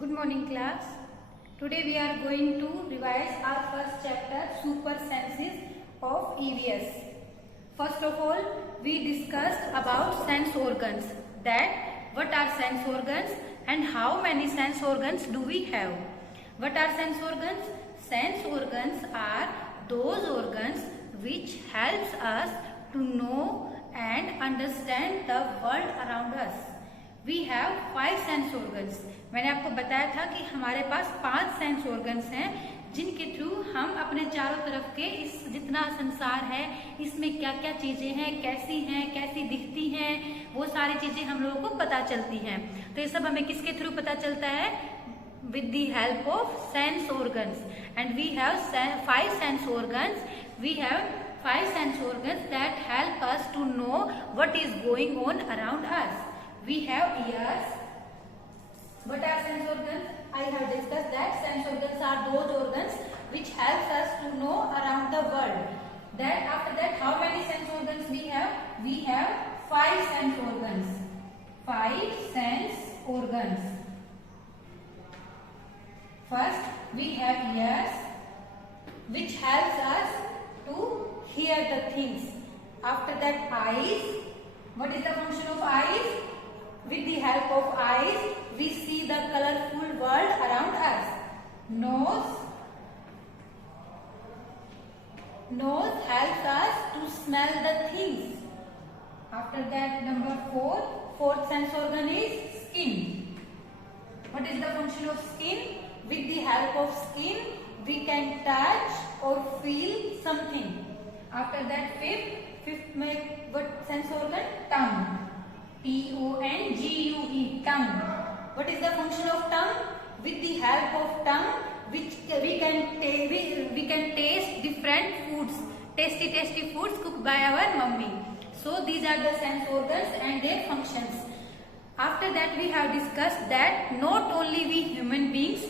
Good morning class. Today we are going to revise our first chapter, super senses of EVS. First of all, we discussed about sense organs, that what are sense organs and how many sense organs do we have. What are sense organs? Sense organs are those organs which helps us to know and understand the world around us. We have 5 sense organs. मैंने आपको बताया था कि हमारे पास 5 sense organs हैं जिनके through हम अपने चारों तरफ के इस जितना संसार है इसमें क्या क्या चीजें हैं, कैसी दिखती हैं, वो सारी चीजें हम लोगों को पता चलती हैं। तो ये सब हमें किसके थ्रू पता चलता है? With the help of sense organs. And we have 5 sense organs. We have 5 sense organs that help us to know what is going on around us. We have ears. What are sense organs? I have discussed that sense organs are those organs which helps us to know around the world. That after that, how many sense organs we have? We have 5 sense organs. 5 sense organs. First, we have ears, which helps us to hear the things. After that, eyes. What is the function of eyes? With the help of eyes, we see the colorful world around us. Nose. Nose helps us to smell the things. After that, number 4, fourth sense organ is skin. What is the function of skin? With the help of skin, we can touch or feel something. After that, fifth what sense organ? Tongue. T-O-N-G-U-E, tongue. What is the function of tongue? With the help of tongue, which we can taste different foods, tasty foods cooked by our mummy. So these are the sense organs and their functions. After that, we have discussed that not only we human beings,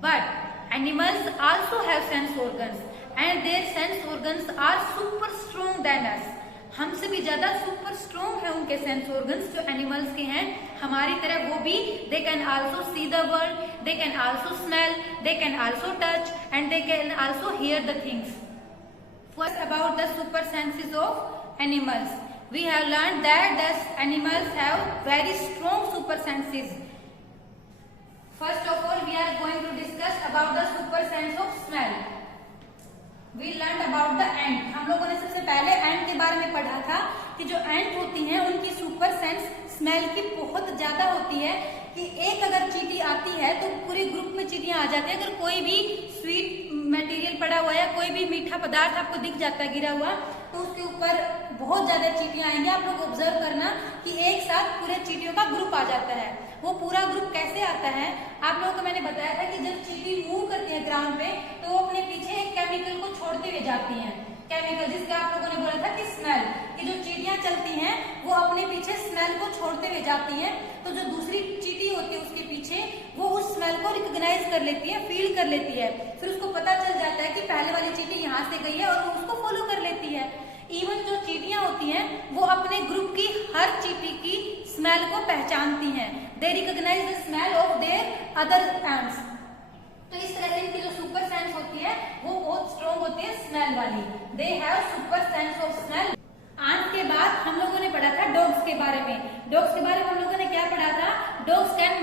but animals also have sense organs. And their sense organs are super strong than us. हमसे भी ज्यादा super strong है उनके sense organs जो animals के हैं हमारी तरह। वो भी they can also see the world, they can also smell, they can also touch and they can also hear the things. First about the super senses of animals, we have learn that the animals have very strong super senses. First of all, we are going to discuss about the super sense of smell. We learned about the ant. हम लोगों ने सबसे पहले एंट के बारे में पढ़ा था कि जो एंट होती हैं उनकी सुपर सेंस स्मेल की बहुत ज्यादा होती है कि एक अगर चींटी आती है तो पूरे ग्रुप में चींटियां आ जाती है। अगर कोई भी स्वीट मटेरियल पड़ा हुआ है, कोई भी मीठा पदार्थ आपको दिख जाता है गिरा हुआ, तो उसके ऊपर बहुत ज्यादा चींटियां आएंगी। आप लोग ऑब्जर्व करना कि एक साथ पूरे चींटियों का ग्रुप आ जाता है। वो पूरा ग्रुप कैसे आता है? आप लोगों को मैंने बताया था कि जब चींटी मूव करती है ग्राउंड पे तो वो अपने पीछे एक केमिकल को छोड़ते हुए जाती हैं। केमिकल जिसका आप लोगों ने बोला था कि स्मेल, कि जो चींटियां चलती हैं वो अपने पीछे स्मेल को छोड़ते हुए जाती हैं। तो जो दूसरी चींटी होती है उसके पीछे वो उस स्मेल को रिकॉग्नाइज कर लेती है, फील कर लेती है। फिर उसको पता चल जाता है कि पहले वाली चींटी यहाँ से गई है और वो उसको फॉलो कर लेती है। इवन जो चींटियां होती हैं वो अपने ग्रुप की हर चींटी की स्मेल को पहचानती हैं। They recognise the smell of their other ants. तो इस तरह से इनकी जो सुपर सेंस होती है वो बहुत स्ट्रॉन्ग होती है स्मेल वाली। They have super sense of smell. आज के बाद हम लोगों ने पढ़ा था डॉग्स के बारे में। डॉग्स के बारे में हम लोगों ने क्या पढ़ा था? Dogs can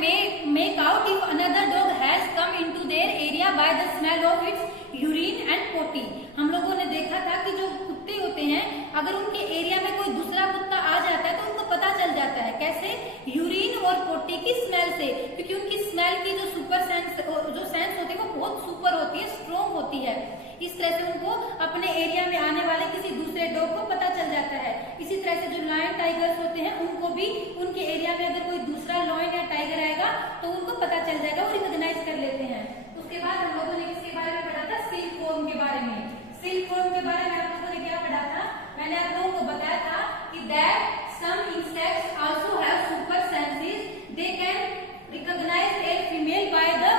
make out if another dog has come into their area by the smell of its urine and potty. हम लोगों ने देखा था कि जो कुत्ते होते हैं अगर उनके एरिया में कोई दूसरा कुत्ता आ जाता है तो उनको पता चल जाता है। कैसे? यूरिन और पोटी की स्मेल से, क्योंकि उनकी स्मेल की जो सुपर सेंस जो सेंस होती है वो बहुत सुपर होती है, स्ट्रॉन्ग होती है। इस तरह से उनको अपने एरिया में आने वाले किसी दूसरे डॉग को पता चल जाता है। इसी तरह से जो लायन टाइगर्स होते हैं उनको भी उनके एरिया में अगर कोई दूसरा लायन या टाइगर आएगा तो उनको पता चल जाएगा, वो रिकॉग्नाइज कर लेते हैं। उसके बाद हम लोगों ने किसके बारे में पढ़ा था? सिल्क वॉर्म के बारे में। सिल्क वॉर्म के बारे में आप लोगों ने क्या पढ़ा था? मैंने आप लोगों को बताया था कि that some insects also have super senses. They can recognise a female by the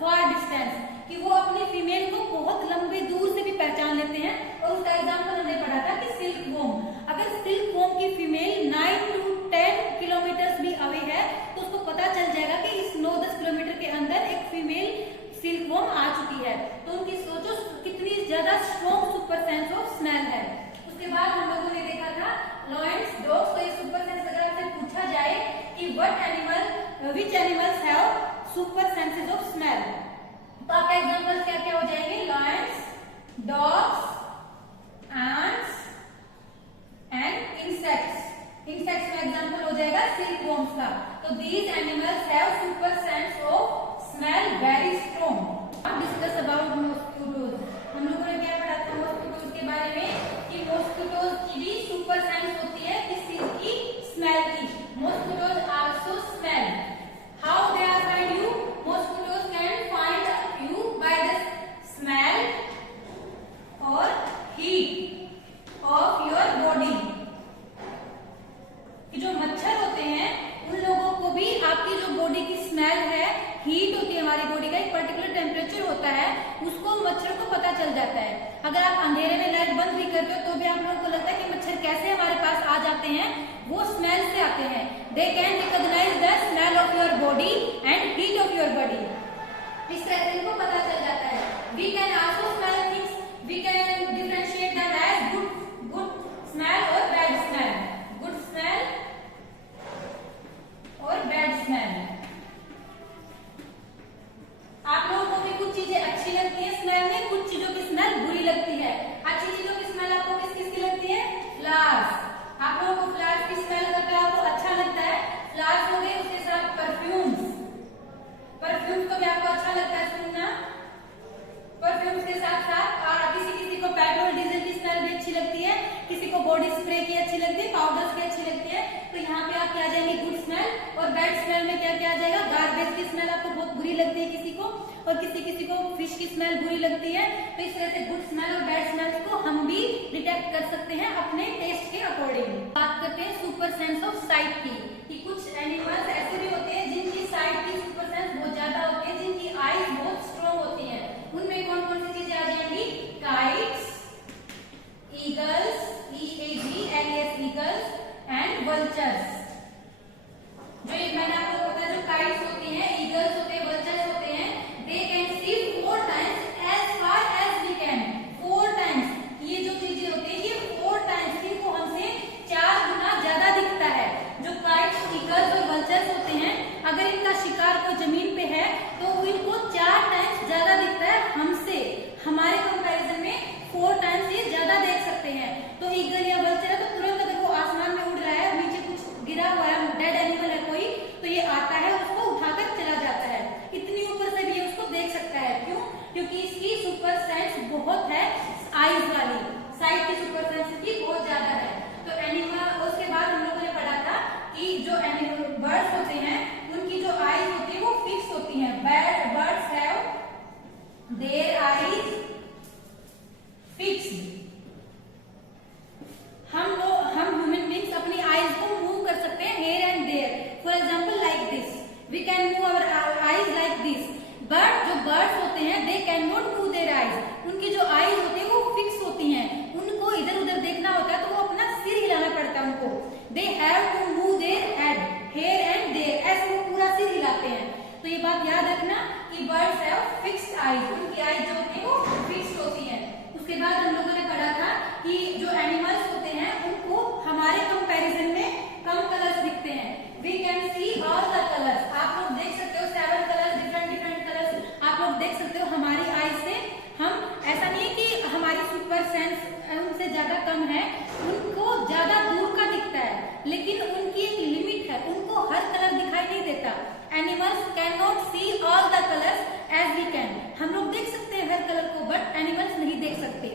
far distance, कि वो अपनी फीमेल को बहुत लंबे दूर से भी पहचान लेते हैं। और उसका एग्जांपल हमने पढ़ा था कि सिल्क वॉर्म। अगर सिल्क वॉर्म की फीमेल 9 to 10 किलोमीटर भी अवे है तो उसको which animals have super senses of smell? तो आपका एग्जाम्पल क्या क्या हो जाएंगे? Lions, dogs, ants and insects. Insects में एग्जाम्पल हो जाएगा silkworms का. तो these animals have super sense of smell very strong. अब discuss about mosquitoes. हम लोगों ने क्या पढ़ा था mosquitoes के बारे में कि mosquitoes की भी super sense होती है किस चीज की? स्मेल की. Mosquitoes also smell. How they are find you? Mosquitoes can find you by the smell or heat of your body. कि जो मच्छर होते हैं उन लोगों को भी आपकी जो बॉडी की स्मेल है, हीट होती है हमारी बॉडी का, एक पर्टिकुलर टेम्परेचर होता है, उसको मच्छर को पता चल जाता है. अगर आप अंधेरे में लाइट बंद भी करते हो तो भी आप लोगों को लगता है कि मच्छर कैसे हमारे पास आ जाते हैं, वो स्मेल से आते हैं. They can recognise the smell of your body and heat of your body. इस तरह से इनको पता चल जाता है. We can also smell things. We can differentiate them as good smell और बैड स्मेल. गुड स्मेल और बैड स्मेल. आप लोगों को भी कुछ चीजें अच्छी लगती है स्मेल में, कुछ चीजों की स्मेल बुरी लगती है. अच्छी चीजों की स्मेल आपको किस किस की लगती है? फ्लावर्स. आप लोगों को फ्लावर्स की स्मेल करते हैं, आपको अच्छा लगता है. फ्लावर्स हो गए, उसके साथ परफ्यूम्स. परफ्यूम्स को भी आपको अच्छा लगता है सुनना. परफ्यूम्स के साथ साथ किसी किसी को पेट्रोल डीजल की स्मेल भी अच्छी लगती है, किसी को बॉडी स्प्रे की अच्छी लगती है, पाउडर्स की अच्छी लगती है. तो यहाँ पे आप क्या आ जाएंगे? Good smell. और बैड स्मेल में क्या क्या आ जाएगा? गार्बेज की स्मेल आपको बहुत बुरी लगती है किसी को, और किसी किसी को फिश की स्मेल बुरी लगती है. तो इस तरह से गुड स्मेल और बैड स्मेल को हम भी डिटेक्ट कर सकते हैं अपने टेस्ट के अकॉर्डिंग. बात करते हैं सुपर सेंस ऑफ साइट की, कि कुछ एनिमल्स ऐसे भी होते हैं जिनकी साइट की सुपर सेंस बहुत ज्यादा होती है, जिनकी आईज बहुत स्ट्रॉन्ग होती है. उनमें कौन कौन सी चीजें आ जाएंगी? Kites, eagles, EAGLES eagles and vultures. जो मैंने आपको बताया, जो काइट्स होती हैं, ईगल्स होते हैं, वल्चर्स होते हैं, they can see 4 times as far as we can. 4 times. ये जो चीजें होती है ये 4 टाइम्स, इनको हमसे 4 गुना ज्यादा दिखता है. जो काइट्स, ईगल्स और वल्चर्स होते हैं, अगर इनका शिकार कोई जमीन पे है तो इनको 4 टाइम्स ज्यादा दिखता है हमसे. हमारे कंपैरिजन में 4 टाइम्स ये ज्यादा देख सकते हैं. तो ईगल या वल्चर है तो तुरंत अगर वो आसमान में उड़ रहा है, नीचे कुछ गिरा हुआ है, डेड एनिमल है कोई, तो ये आता है, उसको उठाकर चला जाता है. इतनी ऊपर से भी ये उसको देख सकता है. क्यों? क्योंकि इसकी सुपर सेंस बहुत है, आईज वाली साइड की सुपर सेंस की बहुत ज्यादा है. तो एनिमल, उसके बाद हम लोगों ने पढ़ा था कि जो एनिमल बर्ड्स होते हैं उनकी जो आईज होती है वो फिक्स होती है. Birds have their eyes fixed. हम ह्यूमन बींग्स अपनी आईज को मूव कर सकते हैं here and there. For example like this, we can move our eyes like this. But जो बर्ड्स होते हैं they can not move their eyes. उनकी जो आईज होती है वो फिक्स होती हैं. उनको इधर उधर देखना होता है तो वो अपना सिर हिलाना पड़ता है उनको. They have to move their head, here and there. ऐसे वो पूरा सिर हिलाते हैं. तो ये बात याद रखना कि बर्ड्स हैव फिक्स्ड आईज. उनकी आईज जो होती है वो फिक्स होती है. उसके बाद हम लोगों ने पढ़ा था कि जो एनिमल्स होते हैं उनको हमारे कंपैरिजन में कम कलर्स दिखते हैं. We can see all the colours. आप लोग देख सकते हो 7 कलर्स, डिफरेंट कलर्स आप लोग देख सकते हो हमारी आईज से. हम ऐसा नहीं है कि हमारी सुपर सेंस उनसे ज्यादा कम है, उनको ज्यादा दूर का दिखता है, लेकिन उनकी एक लिमिट है, उनको हर कलर दिखाई नहीं देता. Animals can not see all the colours as we can. हम लोग देख सकते हैं हर कलर को, बट एनिमल्स नहीं देख सकते.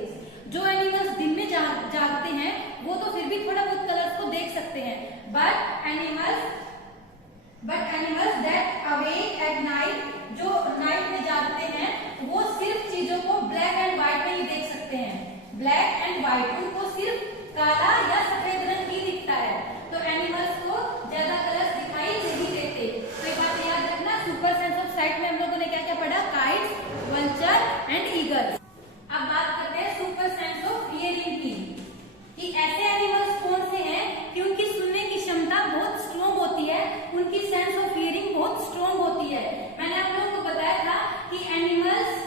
जो एनिमल्स दिन में जागते हैं वो तो फिर भी थोड़ा बहुत कलर्स को देख सकते हैं. But animals that awake at night, जो नाइट में जागते हैं, वो सिर्फ चीजों को ब्लैक एंड व्हाइट में ही देख सकते हैं. ब्लैक एंड व्हाइट, उनको सिर्फ काला या सफेद रंग ही दिखता है. तो एनिमल्स को ज्यादा कलर्स दिखाई नहीं देते. तो ये बात याद रखना. सुपर सेंस ऑफ साइट में हम लोगों ने क्या क्या पढ़ा? Kites, vulture and eagles. अब बात करते हैं सुपर सेंस ऑफ हियरिंग की, कि ऐसे एनिमल्स कौन से हैं कि उनकी सुनने की क्षमता बहुत स्ट्रॉन्ग होती है, उनकी सेंस ऑफ हियरिंग बहुत स्ट्रॉन्ग होती है. मैंने आप लोगों को बताया था कि animals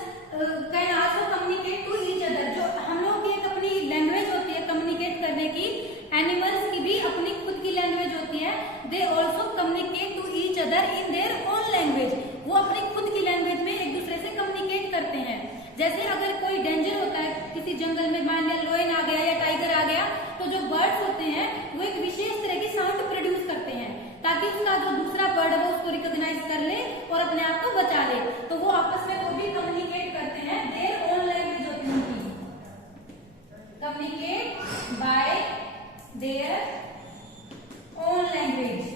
can also communicate to each other. जो हम लोग की एक अपनी लैंग्वेज होती है कम्युनिकेट करने की, animal other in their own language, वो अपनी खुद की लैंग्वेज में एक दूसरे से कम्युनिकेट करते हैं। जैसे अगर कोई डेंजर होता है किसी जंगल में, मान लिया लोयन आ गया या टाइगर आ गया, तो जो बर्ड्स होते हैं वो एक विशेष तरह की साउंड प्रोड्यूस करते हैं ताकि उसका जो दूसरा बर्ड है वो उसको रिकॉग्नाइज कर ले और अपने आप को बचा ले। तो वो आपस में वो भी कम्युनिकेट करते हैं, देयर ओन लैंग्वेज होती है उनकी, communicate bye their own language,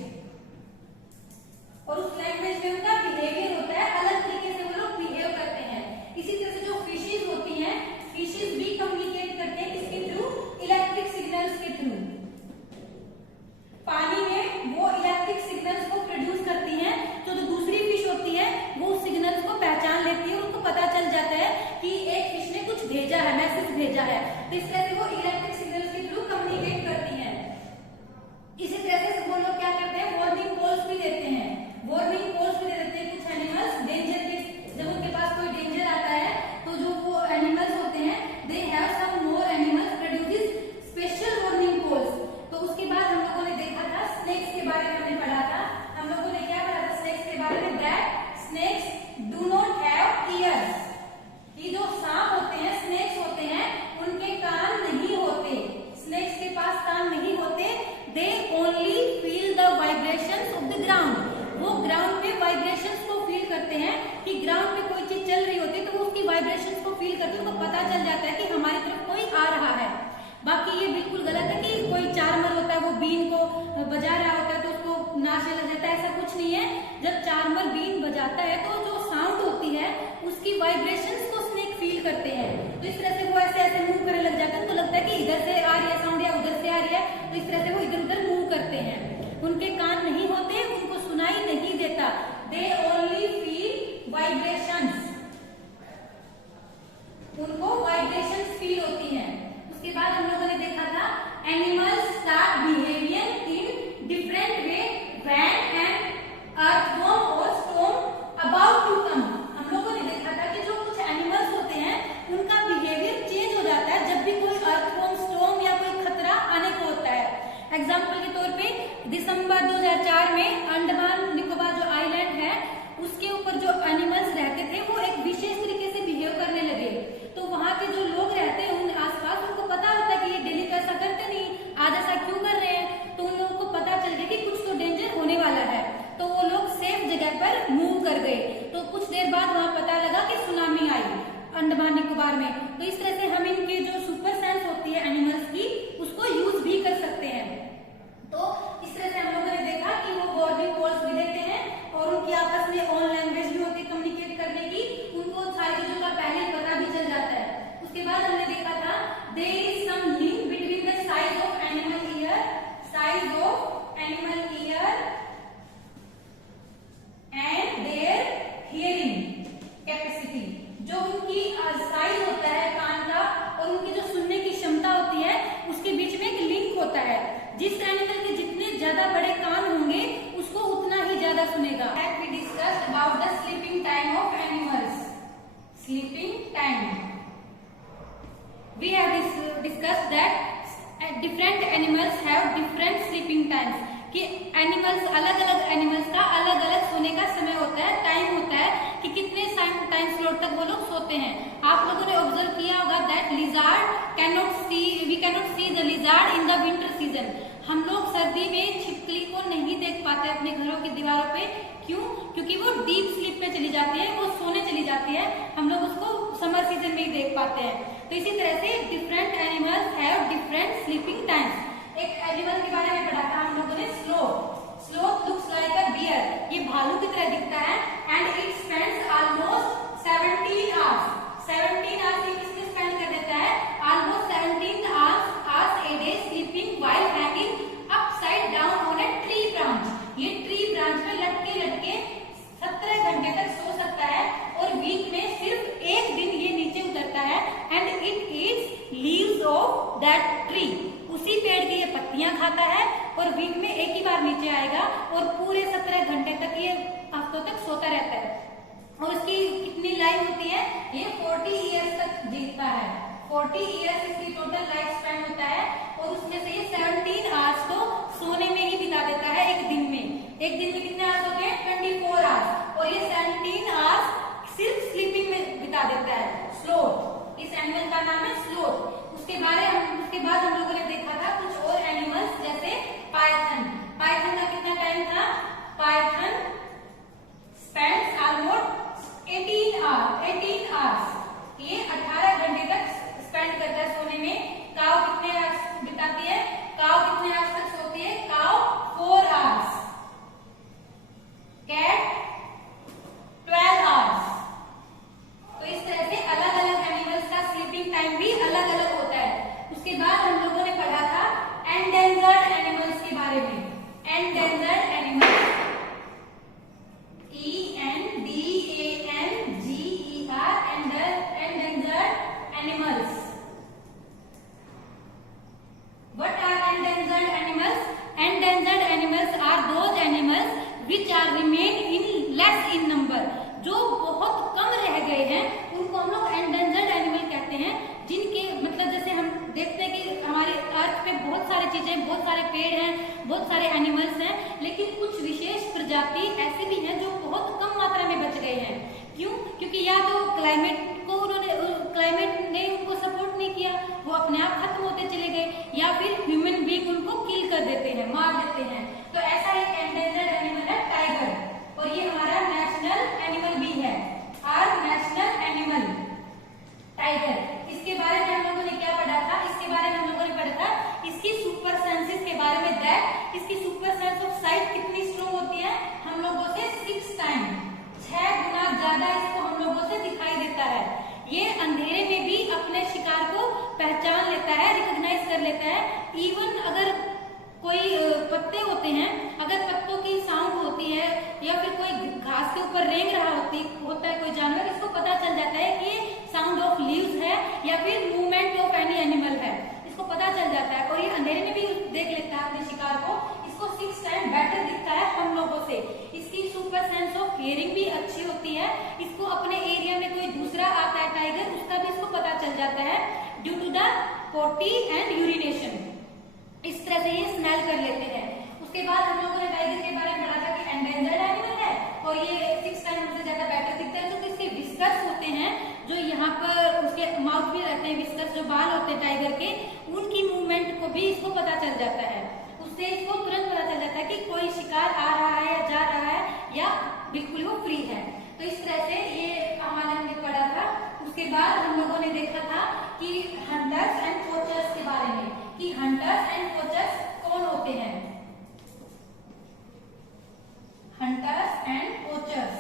और उस लैंग्वेज में उनका बिहेवियर होता है, अलग तरीके से वो लोग बिहेव करते हैं। इसी तरह से जो फिशेज होती हैं, फिशेज भी कम्युनिकेट करते हैं किसके थ्रू, इलेक्ट्रिक सिग्नल्स के थ्रू। पानी में वो इलेक्ट्रिक सिग्नल्स को प्रोड्यूस करती हैं, तो जो दूसरी फिश होती है वो उस सिग्नल्स को पहचान लेती है और उनको पता चल जाता है कि एक फिश ने कुछ भेजा है, मैसेज भेजा है, तो इस तरह से वो इलेक्ट्रिक सिग्नल्स के थ्रू कम्युनिकेट करती हैं। इसी तरह से वो लोग क्या करते हैं, वार्निंग कॉल्स भी देते हैं, वार्निंग कॉल्स भी दे देते हैं कुछ एनिमल्स डेंजर के, जब उनके पास कोई डेंजर आता है तो जो वो एनिमल्स होते हैं they have some more animals produces special warning calls. तो उसके बाद हम लोगों ने देखा था स्नेक्स के बारे में, हमने पढ़ा था, हम लोगों ने क्या पढ़ा था स्नेक्स के बारे में, that snakes do not have ears, कि जो सांप होते हैं, स्नेक्स होते हैं, उनके कान नहीं होते, स्नेक्स के पास कान नहीं होते, they only feel the vibrations of the ground, वो ग्राउंड पे वाइब्रेशंस को फील करते हैं, कि ग्राउंड पे कोई चीज चल रही होती है तो वो उसकी वाइब्रेशंस को फील करते हैं, उनको पता चल जाता है कि हमारी तरफ कोई आ रहा है। बाकी ये बिल्कुल गलत है कि कोई चार्मर होता है वो बीन को बजा रहा होता है तो उसको नाचने लग जाता है, ऐसा कुछ नहीं है। जब चार्मर बीन बजाता है तो जो साउंड होती है उसकी वाइब्रेशंस को स्नेक फील करते हैं, तो इस तरह से वो ऐसे ऐसे मूव करने लग जाते हैं, उनको लगता है कि इधर से आ रही है साउंड या उधर से आ रही है, तो इस तरह से वो इधर उधर मूव करते हैं। उनके कान नहीं होते, उनको सुनाई नहीं देता, दे ओनली फील वाइब्रेशंस, उनको वाइब्रेशंस फील होती हैं। उसके बाद हम लोगों ने देखा था animals start behaviour in different way when an earthworm और स्टॉर्म अबाउट टू कम। हम लोगों ने देखा था कि जो कुछ एनिमल्स होते हैं उनका बिहेवियर चेंज हो जाता है जब भी कोई अर्थवर्म, स्टॉर्म या कोई खतरा आने को होता है। एग्जाम्पल के तौर पे दिसंबर 2004 में अंडमान निकोबार जो आइलैंड है उसके ऊपर जो एनिमल्स रहते थे वो एक विशेष तरीके से बिहेव करने लगे, तो वहां के जो लोग रहते हैं उन आसपास उनको पता होता है कि ये डेली तो ऐसा करते नहीं, आज ऐसा क्यों कर रहे हैं, तो उन लोगों को पता चल गया कि कुछ तो डेंजर होने वाला है, तो वो लोग सेफ जगह पर मूव कर गए। तो कुछ देर बाद वहां पता लगा कि सुनामी आई अंडमान निकोबार में, तो इस तरह से हम इनके जो सुपर सेंस होती है एनिमल्स की उसको यूज भी कर सकते हैं। तो इस तरह से हम लोगों ने देखा कि वो वार्निंग कॉल्स भी देते हैं और उनकी आपस में ऑन लैंग्वेज भी होती है कम्युनिकेट करने की, उनको सारी चीजों का पहले पता भी चल जाता है। उसके बाद हमने देखा था there is some link between the size of animal ear, size of animal ear and their hearing capacity. जो उनकी साइज होता है कान का और उनकी जो सुनने की क्षमता होती है उसके बीच में एक लिंक होता है, जिस एनिमल के जितने ज्यादा बड़े कान होंगे उसको उतना ही ज्यादा सुनेगा। We discussed about the sleeping time of animals, sleeping time. We have discussed that different animals have different sleeping times, कि एनिमल्स अलग अलग एनिमल्स का अलग अलग सोने का समय होता है, टाइम होता है कि कितने टाइम स्लॉट तक वो लोग सोते हैं। आप लोगों ने ऑब्जर्व किया होगा that lizard we cannot see the lizard in the winter season. हम लोग सर्दी में छिपकली को नहीं देख पाते अपने घरों की दीवारों पे, क्यों? क्योंकि वो डीप स्लीप में चली जाती है, वो सोने चली जाती है, हम लोग उसको समर सीजन में ही देख पाते हैं। तो इसी तरह से different animals have different sleeping times. एक एनिमल के बारे में पढ़ा था हम लोगों ने, sloth. Sloth looks like a bear, ये भालू की तरह दिखता है, and it spends almost 17 hours. 17 hours ये किसमें स्पेंड कर देता है? Almost 17 hours a day sleeping while hanging upside down on a tree branch. ये ट्री ब्रांच पे लटके लटके 17 घंटे तक सो सकता है और वीक में सिर्फ एक दिन ये नीचे उतरता है, and it eats leaves of that tree. उसी पेड़ की ये पत्तियां खाता है और वीक में एक ही बार नीचे आएगा और पूरे 17 घंटे तक ये हफ्तों तक सोता रहता है। और इसकी कितनी लाइफ होती है? ये 40 ईयर्स तक जीता है। 40 ईयर्स इसकी टोटल लाइफ स्पैन होता है और उसमें से ये 17 आवर्स तो सोने में ही बिता देता है एक दिन में। एक दिन में कितने आवर्स होते हैं? Remain in less in number, जो बहुत कम रह गए हैं उनको हम लोग एंडेंजर्ड एनिमल कहते हैं, जिनके मतलब जैसे हम देखते हैं कि हमारी अर्थ पे बहुत सारी चीजें, बहुत सारे पेड़ हैं, बहुत सारे एनिमल्स हैं, लेकिन कुछ विशेष प्रजाति ऐसे भी हैं जो बहुत कम मात्रा में बच गए हैं। क्यों? क्योंकि या तो क्लाइमेट ने उनको सपोर्ट नहीं किया, वो अपने आप खत्म होते चले गए, या फिर ह्यूमन बीइंग उनको किल कर देते हैं, मार देते हैं। तो ऐसा एक एंडेंजर्ड एनिमल है टाइगर, और ये हमारा नेशनल एनिमल भी है, आर नेशनल एनिमल टाइगर। इसके बारे में हम लोगों ने क्या पढ़ा था? इसके बारे में हम लोगों ने पढ़ा था इसकी सुपर सेंसेस के बारे में, दैट इसकी सुपर सेंस ऑफ साइट कितनी स्ट्रॉन्ग होती है, हम लोगों से 6 टाइम, 6 गुना ज्यादा इसको हम लोगों से दिखाई देता है। ये अंधेरे में भी अपने शिकार को पहचान लेता है, रिकॉग्नाइज कर लेता है। इवन अगर कोई पत्ते होते हैं, अगर पत्तों की साउंड होती है या फिर कोई घास के ऊपर रेंग रहा होता है कोई जानवर, इसको पता चल जाता है कि ये साउंड ऑफ लीव्स है या फिर मूवमेंट ऑफ एनी एनिमल है, इसको पता चल जाता है। और ये अंधेरे में भी देख लेता है अपने शिकार को, इसको 6 टाइम बेटर दिखता है हम लोगों से। इसकी सुपर सेंस ऑफ हियरिंग भी अच्छी होती है, इसको अपने एरिया में कोई दूसरा आता है टाइगर, उसका भी इसको पता चल जाता है due to the potty and urination. इस तरह से ये स्मेल कर लेते हैं। उसके बाद हम लोगों ने टाइगर के बारे में पढ़ा था कि एंडेंजर्ड एनिमल है और ये 6 टाइम से ज्यादा बेटर दिखता है। तो इसके विस्कर्स होते हैं जो यहाँ पर उसके माउथ में रहते हैं, विस्कर्स जो बाल होते हैं टाइगर के, उनकी मूवमेंट को भी इसको पता चल जाता है। उससे इसको तुरंत पता चल जाता है कि कोई शिकार आ रहा है या जा रहा है या बिल्कुल वो फ्री है। तो इस तरह से ये हमारे हमने पढ़ा था। उसके बाद हम लोगों ने देखा था कि हंटर्स एंड पोचर्स के बारे में, कि हंटर्स एंड पोचर्स कौन होते हैं। Hunters and poachers,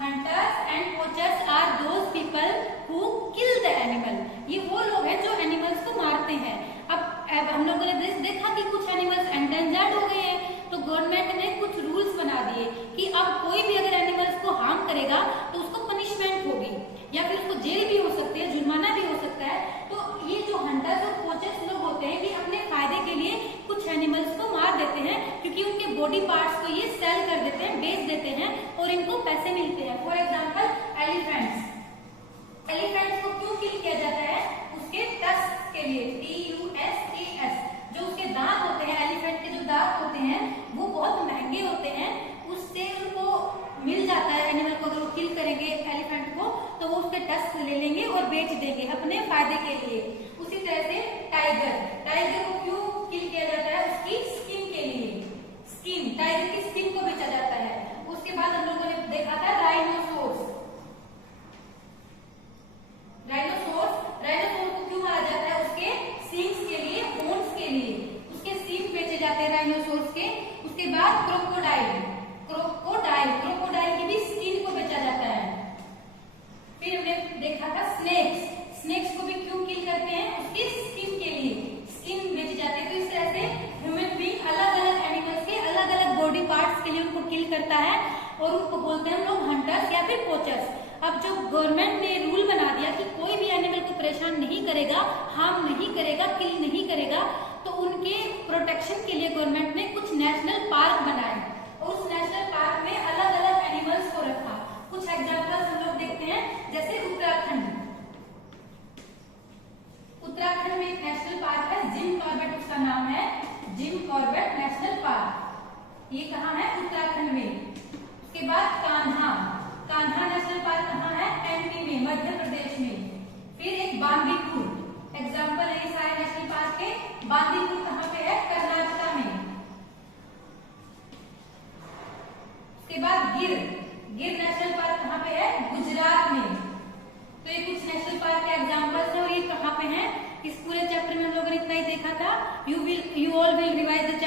hunters and poachers are those people who kill the animal. ये वो लोग हैं जो एनिमल्स को मारते हैं। अब हम लोगों ने देखा कि कुछ एनिमल्स एंडेंजर्ड हो गए हैं, तो गवर्नमेंट ने कुछ रूल्स बना दिए कि अब कोई भी अगर एनिमल्स को हार्म करेगा तो उसको पनिशमेंट होगी, या फिर उसको जेल भी हो सकती है, जुर्माना भी हो सकता है। तो ये जो हंटर्स और पोचर्स लोग होते हैं, ये अपने फायदे के लिए कुछ एनिमल्स को मार देते हैं, क्योंकि उनके बॉडी पार्ट्स को ये सेल कर देते हैं, बेच देते हैं और इनको पैसे मिलते हैं। फॉर एग्जाम्पल एलिफेंट्स, एलिफेंट्स को क्यों किल किया जाता है? उसके टस्क के लिए, TUSES, जो उसके दांत होते हैं, एलिफेंट के जो दांत होते हैं वो बहुत महंगे होते हैं, उससे उनको मिल जाता है एनिमल को। अगर वो किल करेंगे एलिफेंट को तो वो उसके टस्क ले लेंगे और बेच देंगे अपने फायदे के लिए। उसी तरह से टाइगर, टाइगर को क्यों किल किया जाता है? उसकी स्किन के लिए, स्किन, टाइगर की स्किन को बेचा जाता है। उसके बाद हम लोगों ने देखा था राइनोसोर्स, राइनोसोर को क्यों मारा जाता है? उसके सींग्स के लिए, बोन्स के लिए, उसके सींग बेचे जाते हैं राइनोसोर्स के। उसके बाद क्रोकोडाइल, क्रोकोडाइल की भी स्किन को बेचा जाता है। फिर हमने देखा था स्नेक्स, स्नेक्स को भी क्यों किल करते हैं? उसकी स्किन के लिए, स्किन बेची जाती है। तो इस तरह से ह्यूमन बीइंग अलग अलग एनिमल्स के अलग अलग बॉडी पार्ट्स के लिए उनको किल करता है और उनको बोलते हैं हम लोग हंटर्स या फिर पोचर्स। अब जो गवर्नमेंट ने रूल बना दिया कि कोई भी एनिमल को परेशान नहीं करेगा, हार्म नहीं करेगा, किल नहीं करेगा, तो उनके प्रोटेक्शन के लिए गवर्नमेंट ने कुछ नेशनल पार्क बनाए और उस नेशनल पार्क में अलग अलग एनिमल्स को रखा। कुछ एग्जांपल्स हम लोग देखते हैं, जैसे उत्तराखंड, उत्तराखंड में एक नेशनल पार्क है, जिम कॉर्बेट उसका नाम है, जिम कॉर्बेट नेशनल पार्क। ये कहाँ है? उत्तराखंड में। उसके बाद कान्हा, कान्हा नेशनल पार्क कहाँ है? MP में, मध्य प्रदेश में। फिर एक बांदीपुर एग्जाम्पल है ये सारे नेशनल पार्क के। बांदीपुर कहाँ पे है? कर्नाटका में। उसके बाद गिर, गिर नेशनल पार्क कहाँ पे है? गुजरात में। तो ये कुछ नेशनल पार्क के एग्जाम्पल्स है और ये कहाँ पे है? इस पूरे चैप्टर में हम लोगों ने इतना ही देखा था। You all will revise the chapter.